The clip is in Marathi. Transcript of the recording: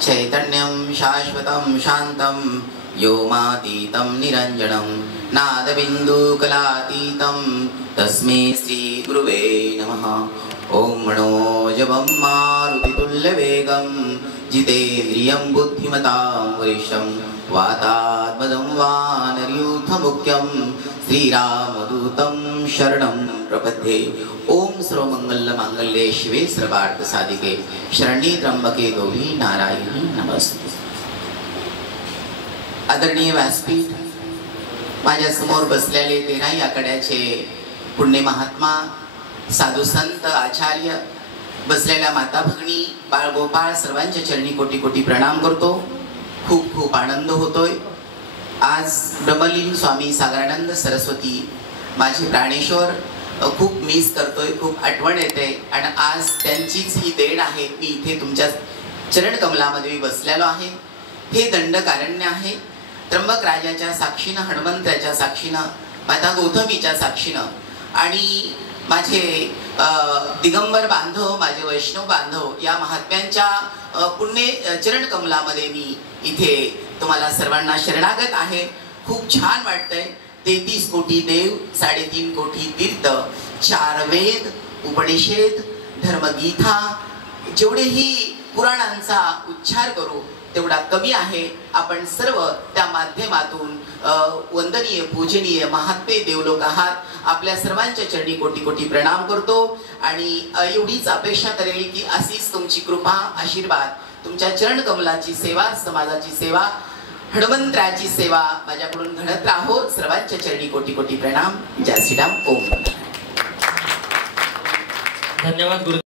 चैतन्यं शाश्वतं शान्तं व्योमातीतं निरञ्जनं नादबिन्दुकलातीतं तस्मै श्रीगुरुवे नमः। ॐ मनोजवं मारुतितुल्यवेगं जितेन्द्रियं बुद्धिमतां वरिष्ठं वातात्मजं वानरयूथमुख्यं श्रीरामदूतं शरणं प्रपद्ये। ओम सर्वमंगलमांगल्ये शिवे सर्वार्थ साधिके शरण्ये त्र्यंबके गौरी नारायणी नमस्ते। आदरणीय व्यासपीठ, माझ्या समोर बसलेले 13 आकड्याचे पुण्य महात्मा, साधू संत आचार्य, बसलेल्या माता भगिनी, बाळगोपाळ, सर्वांच्या चरणी कोटी कोटी प्रणाम करतो। खूप खूप आनंद होतोय। आज ब्रह्मलीन स्वामी सागरानंद सरस्वती माझे प्राणेश्वर खूप मिस करतोय, खूप आठवण येते आणि आज त्यांचीच ही देण आहे। मी इथे तुमच्या चरण कमलामध्ये बसलेलो आहे। हे दंडकारण्य आहे। त्र्यंबक राजाच्या साक्षीनं, हनुमंताच्या साक्षीनं, माता गौतमीच्या साक्षीनं आणि माझे दिगंबर बांधव, माझे वैष्णव बांधव, या महात्म्यांच्या पुण्य चरण कमलामध्ये मी इथे तुम्हाला सर्वांना शरणागत आहे। खूप छान वाटतंय। 33 कोटी देव, 3.5 कोटी तीर्थ, 4 वेद, उपनिषद, धर्मगीता, जेवढेही पुराणांचा उच्चार करू तेवढा कमी आहे। आपण सर्व त्या माध्यमातून वंदनीय, पूजनीय, महात्मे देवलोक आहात। आपल्या सर्वांच्या चरणी कोटी कोटी प्रणाम करतो आणि एवढीच अपेक्षा करेल की अशीच तुमची कृपा, आशीर्वाद, तुमच्या चरण कमलाची सेवा, समाजाची सेवा, हनुमंतराची सेवा माझ्याकडून घडत राहो। सर्वांच्या चरणी कोटी कोटी प्रणाम। जय श्रीराम। ओम। धन्यवाद गुरु।